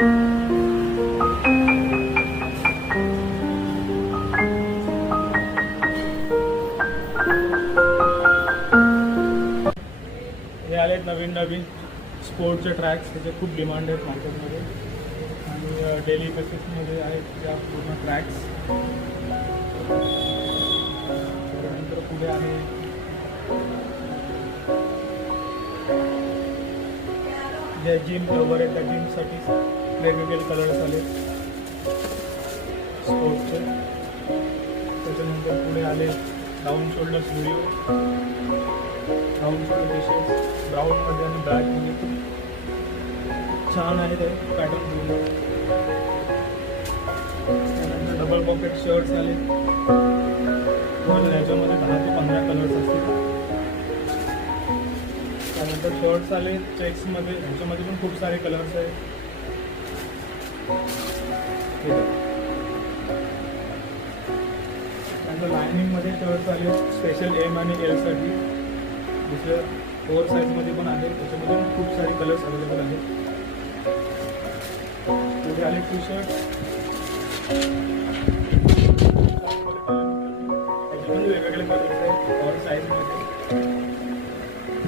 हे आलेत नवीन नवीन स्पोर्टचे ट्रॅक्स, त्याचे खूप डिमांड आहेत मार्केटमध्ये आणि डेली बेसिसमध्ये आहेत त्या पूर्ण ट्रॅक्स. त्यानंतर पुढे आहे ज्या जिम लवर आहेत त्या जिमसाठी वेगवेगळे कलर्स आले स्पोर्टचे. त्याच्यानंतर पुढे आले down shoulders video, down shoulder T shirt ब्राऊनमध्ये आणि ब्लॅकमध्ये खूप छान आहे ते पॅटर्न दिलेलं. त्यानंतर डबल पॉकेट शर्ट्स आले, तुम्हाला याच्यामध्ये 10 ते 15 कलर्स असतील. त्यानंतर शर्ट्स आले चेक्समध्ये, ह्याच्यामध्ये पण खूप सारे कलर्स आहेत. त्यानंतर लायनिंगमध्ये शर्ट्स आले स्पेशल एम आणि एलसाठी, दुसरं 4 साईजमध्ये पण आहे, त्याच्यामध्ये पण खूप सारे कलर्स अवेलेबल आहेत. पुढे आले टी शर्ट, त्याच्यामध्ये वेगवेगळे कलर्स आहेत 4 साईजमध्ये.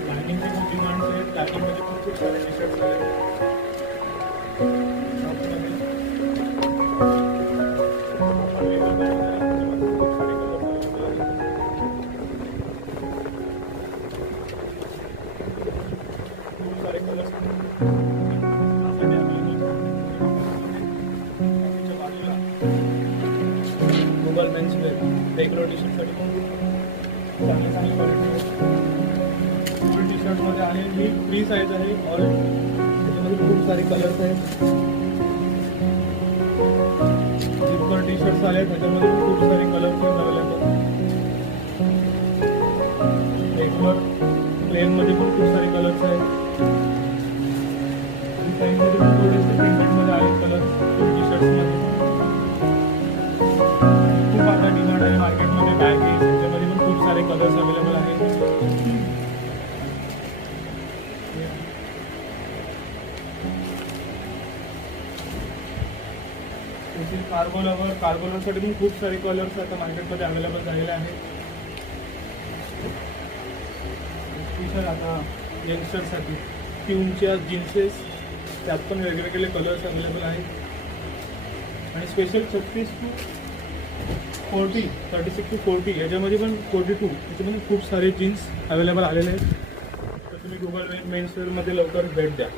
लायनिंगचे खूप डिमांड्स आहेत, लायनिंगमध्ये पण खूप सारे टी शर्ट्स आहेत. Google men's wear regular T शर्टसाठी पण चांगली चांगली क्वालिटी आहे. फुल टी शर्टमध्ये आहे ही फ्री साईज आहे ऑल, त्याच्यामध्ये खूप सारे कलर्स आहेत. जिपकर टी शर्ट्स आले, त्याच्यामध्ये खूप सारे कलर्स आहेत अवेलेबल. रेग्युलर प्लेनमध्ये पण खूप सारे कलर्स आहेत. साईजमध्ये पण थोडेसे प्रिंटेडमध्ये आहेत कलर्स टी शर्ट्समध्ये. खूप आता डिमांड आहे मार्केटमध्ये बॅगेज, त्याच्यामध्ये पण खूप सारे कलर्स अवेलेबल आहेत. कार्गो लवरसाठी पण खूप सारे कलर्स आता मार्केटमध्ये अवेलेबल झालेले आहेत. टी शर्ट आता यंगस्टरसाठी ट्यूनच्या जीन्सेस, त्यात पण वेगवेगळे कलर्स अवेलेबल आहेत. आणि स्पेशल 36 to 40, 36 to 40 याच्यामध्ये पण 42 याच्यामध्ये खूप सारे जीन्स अवेलेबल आलेले आहेत. तर तुम्ही गुगल मेन्सवेअरमध्ये लवकर भेट द्या.